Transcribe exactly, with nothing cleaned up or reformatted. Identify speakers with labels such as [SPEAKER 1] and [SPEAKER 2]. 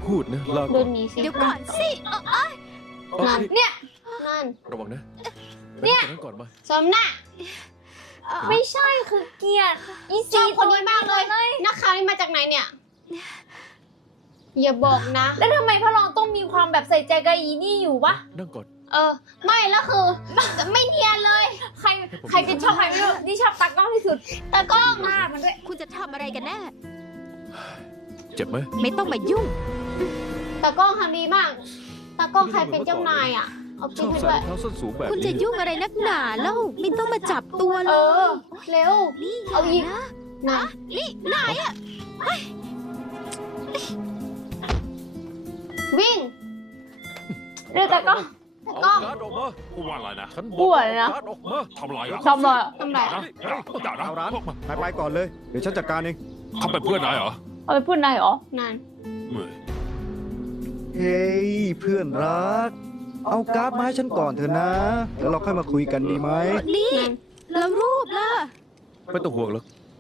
[SPEAKER 1] พูดนะลา
[SPEAKER 2] ดู
[SPEAKER 1] ก่อน
[SPEAKER 2] นี้สิ
[SPEAKER 3] เดี๋ยวก่อนสิเออ
[SPEAKER 2] นั่น
[SPEAKER 4] เนี่ย
[SPEAKER 2] นั่น
[SPEAKER 1] ระวังนะเนี่ยนั่งก่อนมา
[SPEAKER 2] สมน่ะ
[SPEAKER 4] ไม่ใช่คือเกลียดอี
[SPEAKER 2] ช
[SPEAKER 4] ซี
[SPEAKER 2] อบคนนี้มากเลยนักข่าวนี่มาจากไหนเนี่ย อย่าบอกนะ
[SPEAKER 4] แล้วทำไมพระรองต้องมีความแบบใส่ใจกับอีนี่อยู่วะ
[SPEAKER 1] นั่งก่อน
[SPEAKER 2] เออ ไม่แล้วคือไม่เนียนเลย
[SPEAKER 4] ใครใครเป็นชอบใครไม่รู้นี่ชอบตากล้องที่สุด
[SPEAKER 2] ตะกล้อง
[SPEAKER 4] หน้ามันด้วย
[SPEAKER 3] คุณจะทำอะไรกันแน่
[SPEAKER 1] เจ็บไหม
[SPEAKER 3] ไม่ต้องมายุ่ง
[SPEAKER 2] ตะกล้องทำดีมากตะกล้องใครเป็นเจ้านายอ่ะ เอา
[SPEAKER 1] ช
[SPEAKER 2] ปิ๊
[SPEAKER 1] อบ
[SPEAKER 2] ให้
[SPEAKER 1] ใส่
[SPEAKER 2] ด้วย
[SPEAKER 1] รองเท้าส้นสูงแบบ
[SPEAKER 3] คุณจะ
[SPEAKER 1] นี้
[SPEAKER 3] ยุ่งอะไรนักหนาแล้วไม่ต้องมาจับตัว
[SPEAKER 2] เอ
[SPEAKER 3] เล
[SPEAKER 2] อย เร็ว
[SPEAKER 3] นี่
[SPEAKER 2] เอาอีก
[SPEAKER 3] นะ
[SPEAKER 2] นะ
[SPEAKER 3] นี่นายอะ
[SPEAKER 2] วิ่ง
[SPEAKER 4] เรื่องตากล้อง
[SPEAKER 2] ตะกล้อง
[SPEAKER 1] การ์ดออกมา
[SPEAKER 5] พูดว่าอะไรนะ
[SPEAKER 1] ฉันบ
[SPEAKER 4] อ้
[SPEAKER 1] อก
[SPEAKER 4] วนนะ
[SPEAKER 1] การ์ดออกมา
[SPEAKER 5] ทำอะไรอ่ะ
[SPEAKER 4] ทำอะไร
[SPEAKER 2] ทำไร
[SPEAKER 5] นะอย่านะ
[SPEAKER 6] เอาร้านนายไปก่อนเลย เดี๋ยวฉันจัดการเอง
[SPEAKER 5] เขาเป็นเพื่อนนายเหรอ
[SPEAKER 4] เอาไปพูดนายเหรอ
[SPEAKER 2] นั่น
[SPEAKER 5] เมื่อย
[SPEAKER 6] เฮ้ยเพื่อนรัก เอาการ์ดมาให้ฉันก่อนเถอะนะ แล้วเราค่อยมาคุยกันดีไหม
[SPEAKER 3] นี่
[SPEAKER 2] นั่น
[SPEAKER 3] แล้วรูปล่ะ
[SPEAKER 1] ไม่ต้องห่วงหรอก